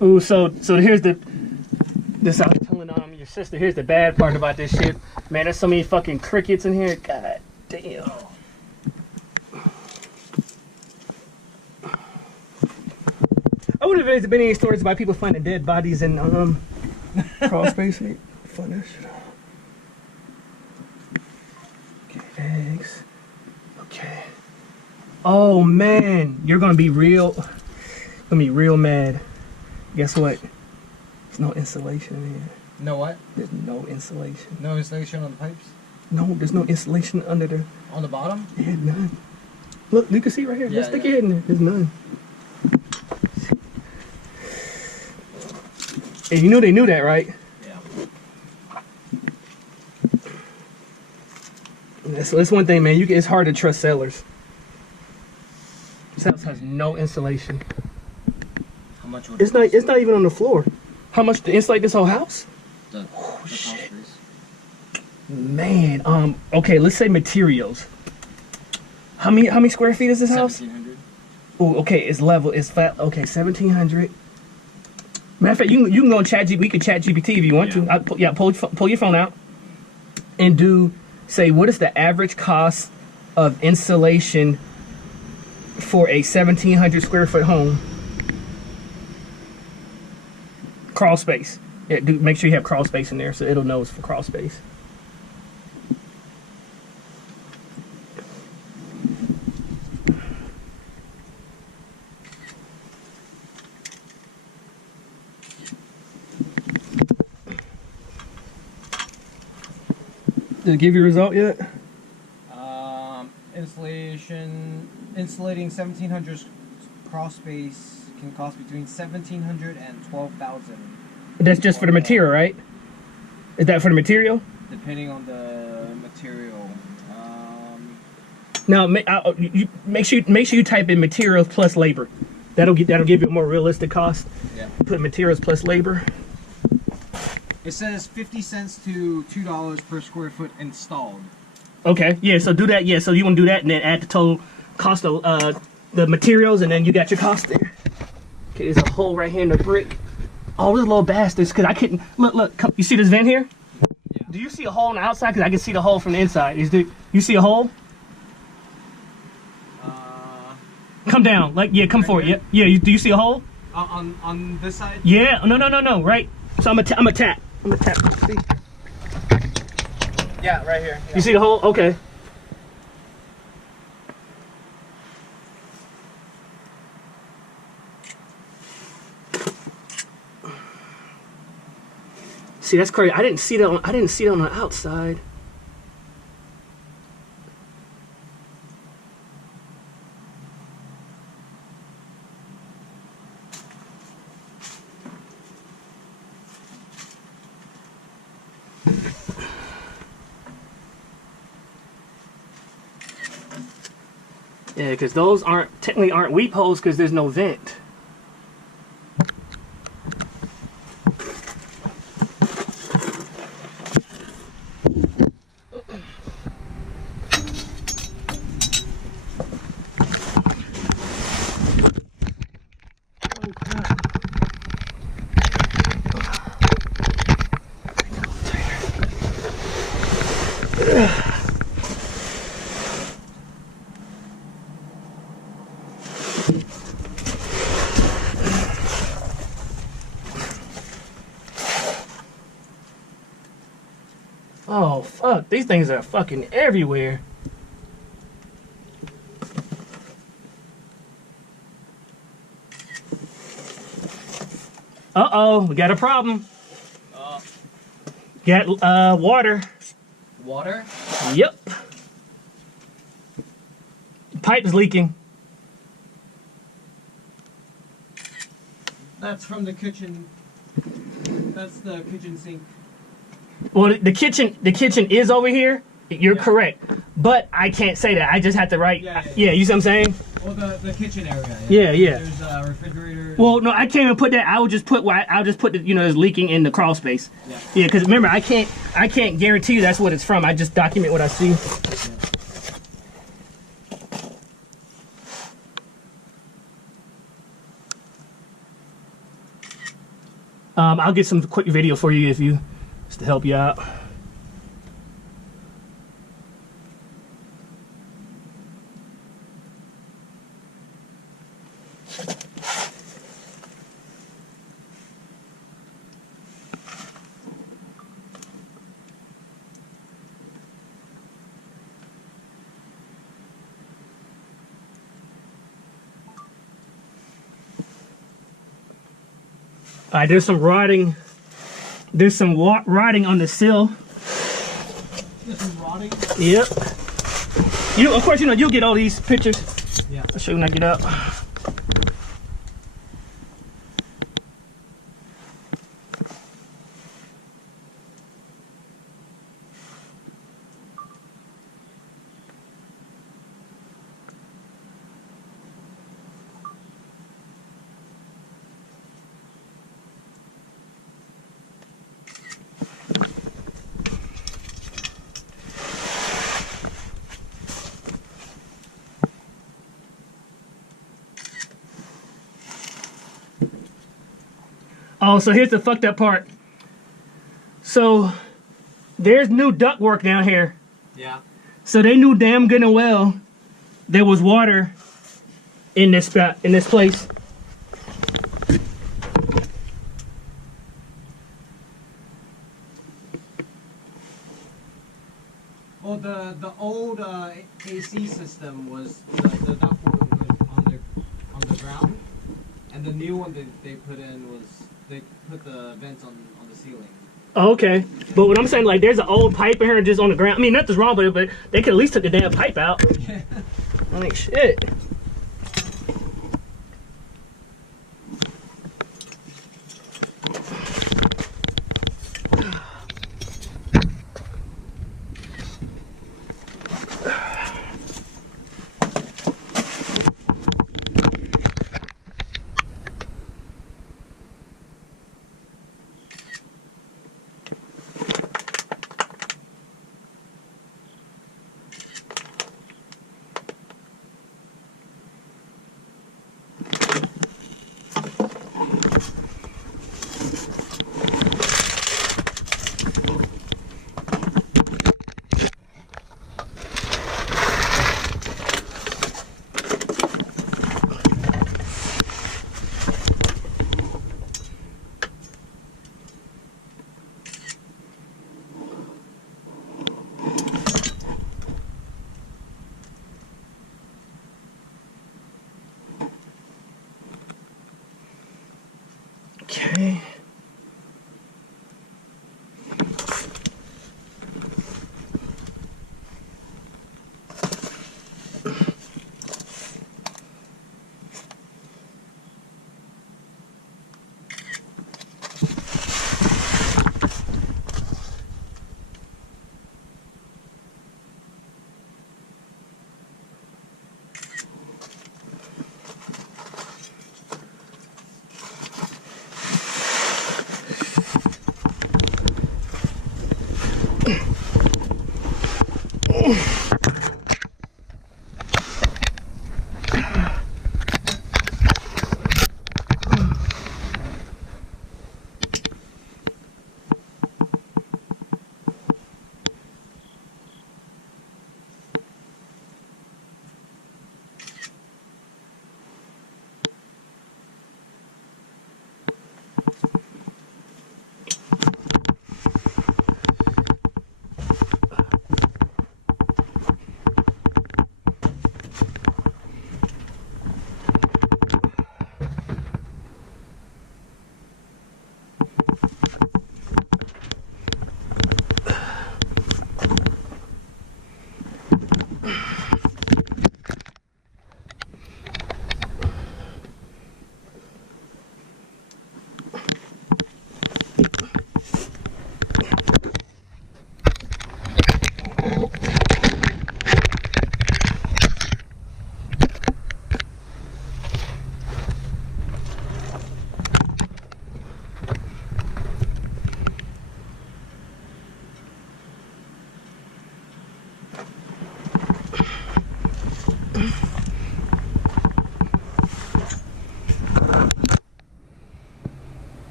Ooh, so here's this I was telling your sister. Here's the bad part about this shit, man. There's so many fucking crickets in here. God damn. I wonder if there's been any stories about people finding dead bodies in Crawlspace. Find that shit out. Okay, eggs. Okay. Oh man, you're gonna be real mad. Guess what? There's no insulation in here. No what? There's no insulation. No insulation on the pipes? No, there's no insulation under the... On the bottom? Yeah, none. Look, you can see right here. Yeah, Let's stick your head in there. There's none. And you knew they knew that, right? Yeah. That's one thing, man. It's hard to trust sellers. This house has no insulation. How much would It's not even on the floor. How much to insulate this whole house? The Shit. Man, okay, let's say materials. How many square feet is this house? 1,700. Oh, okay, it's level, it's flat. Okay, 1,700. Matter of fact, you can go on ChatGPT. We can ChatGPT if you want to. Pull your phone out and say what is the average cost of insulation for a 1,700 square foot home? Crawl space. Yeah, make sure you have crawl space in there so it'll know it's for crawl space. Did it give you a result yet? Insulating 1,700 crawl space can cost between 1,700 and 12,000. That's just for the material, right? Is that for the material? Depending on the material. Now, make sure you type in materials plus labor. That'll give you a more realistic cost. Yeah. Put materials plus labor. It says 50 cents to $2 per square foot installed. Okay, yeah, so do that. Yeah, so you want to do that and then add the total cost of the materials, and then you got your cost there. Okay, there's a hole right here in the brick. Oh, those little bastards, because I couldn't... Look, come, you see this vent here? Yeah. Do you see a hole on the outside? Because I can see the hole from the inside. You see a hole? Come down. Come forward. Here? Yeah, do you see a hole? On this side? Yeah, no, right. So I'm a tap. See? Yeah, right here. Yeah. You see the hole? Okay. See, that's crazy. I didn't see that on the outside. Yeah, because those technically aren't weep holes because there's no vent. Oh, fuck. These things are fucking everywhere. Uh-oh, we got a problem. Got water. Water? Yep. Pipe is leaking. That's from the kitchen. That's the kitchen sink. Well, the kitchen is over here. You're correct, but I can't say that. I just have to write. Yeah, you see what I'm saying? Well, the kitchen area. Yeah. There's a refrigerator. Well, no, I can't even put that. I'll just put the, it's leaking in the crawl space. Yeah, because remember, I can't guarantee you that's what it's from. I just document what I see. I'll get some quick video for you if you, just to help you out. All right, there's some rotting. There's some rotting on the sill. There's some rotting? Yep. You, of course, you know, you'll get all these pictures. Yeah. I'll show you when I get up. Oh, so here's the fucked up part. So there's new ductwork down here. Yeah. So they knew damn good and well there was water in this spot, in this place. Well, the old AC system was the ductwork was on the ground, and the new one they put in was they put the vents on the ceiling. Oh, okay, but what I'm saying, like, there's an old pipe in here just on the ground. I mean, nothing's wrong with it, but they could at least took the damn pipe out. Yeah. I'm like, shit. Okay.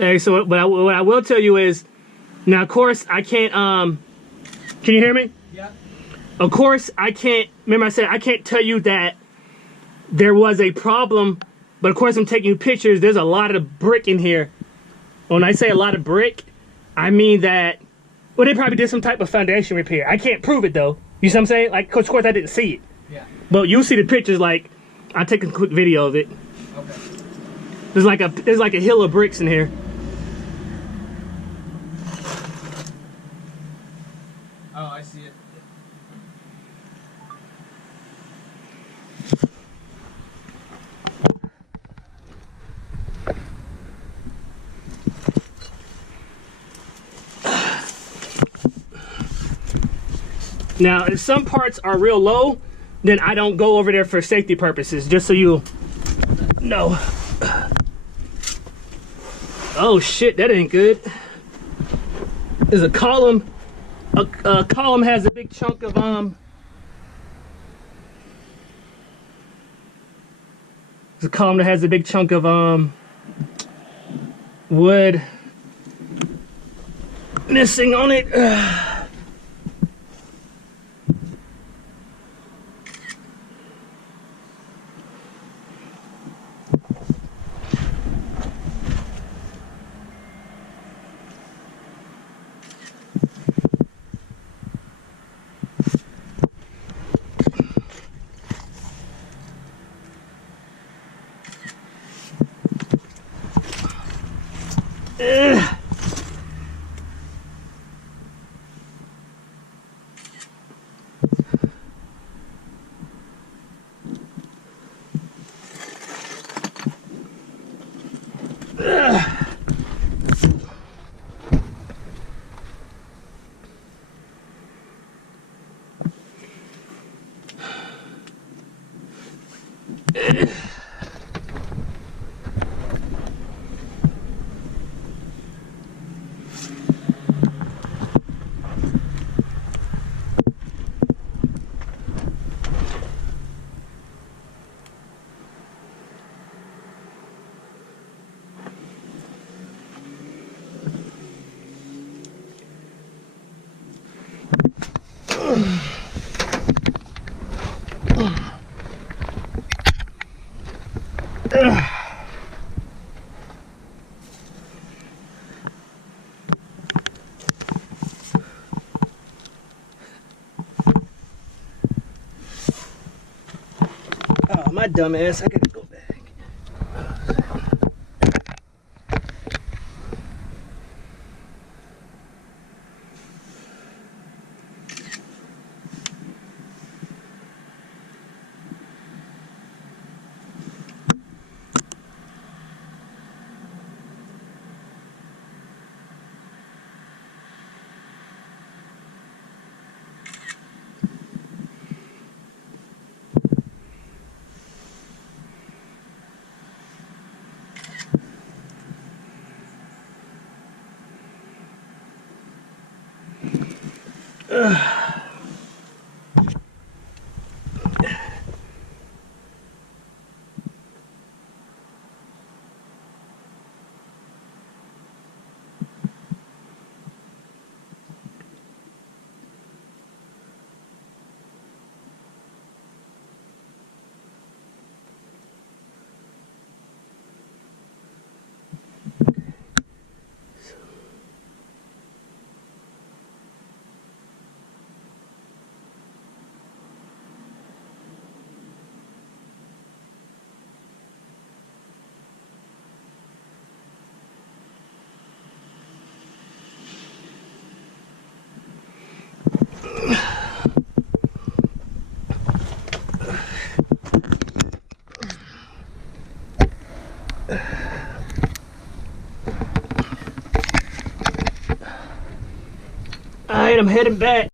Hey, so what I will tell you is, now of course I can't. Can you hear me? Yeah. Of course I can't. Remember I said I can't tell you that there was a problem, but of course I'm taking pictures. There's a lot of brick in here. When I say a lot of brick, I mean that. Well, they probably did some type of foundation repair. I can't prove it though. You see what I'm saying? Like, of course I didn't see it. Yeah. But you'll see the pictures. Like, I'll take a quick video of it. Okay. There's like a hill of bricks in here. Oh, I see it. Now, if some parts are real low, then I don't go over there for safety purposes, just so you know. Oh shit, that ain't good. There's a column. A column has a big chunk of There's a column that has a big chunk of wood missing on it. Oh, my dumb ass, I gotta go back. Alright, I'm heading back.